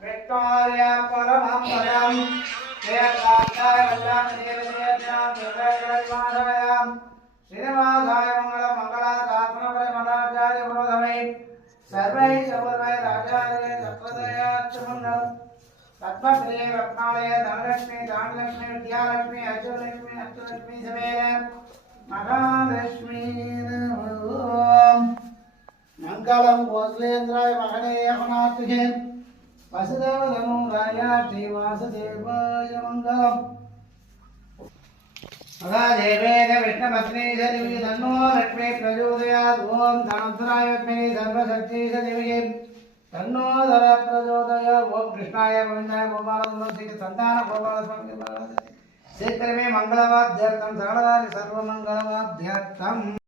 Victoria Paramam श्रीनिवासाय मंगल मंगलाशासन परिमलाचार्य प्रोधमे सर्वै सर्वै राजार्य सत्वदयाच्चमंगल पद्मश्री रत्नालय धनलक्ष्मी दानलक्ष्मी विद्यालक्ष्मी अष्टलक्ष्मी अष्टलक्ष्मी समेत महालक्ष्मी मंगलम भोजलेन्द्राय महनीय मनात्महे वसुदेव धनुराय श्रीवासुदेवाय मंगलम देवेन विष्णुपत्नी सदेवी तन्नो लक्ष्मी प्रचोदयात् ओम धनुधराय विद्महे सर्वशक्ति सदेवी तन्नो धर प्रचोदयात् ओम कृष्णाय गोविन्दाय गोपालस्य संतान गोपाल स्वामी शीघ्रमे मंगलवाद्यर्थं सकलकार्य सर्वमंगलवाद्यर्थं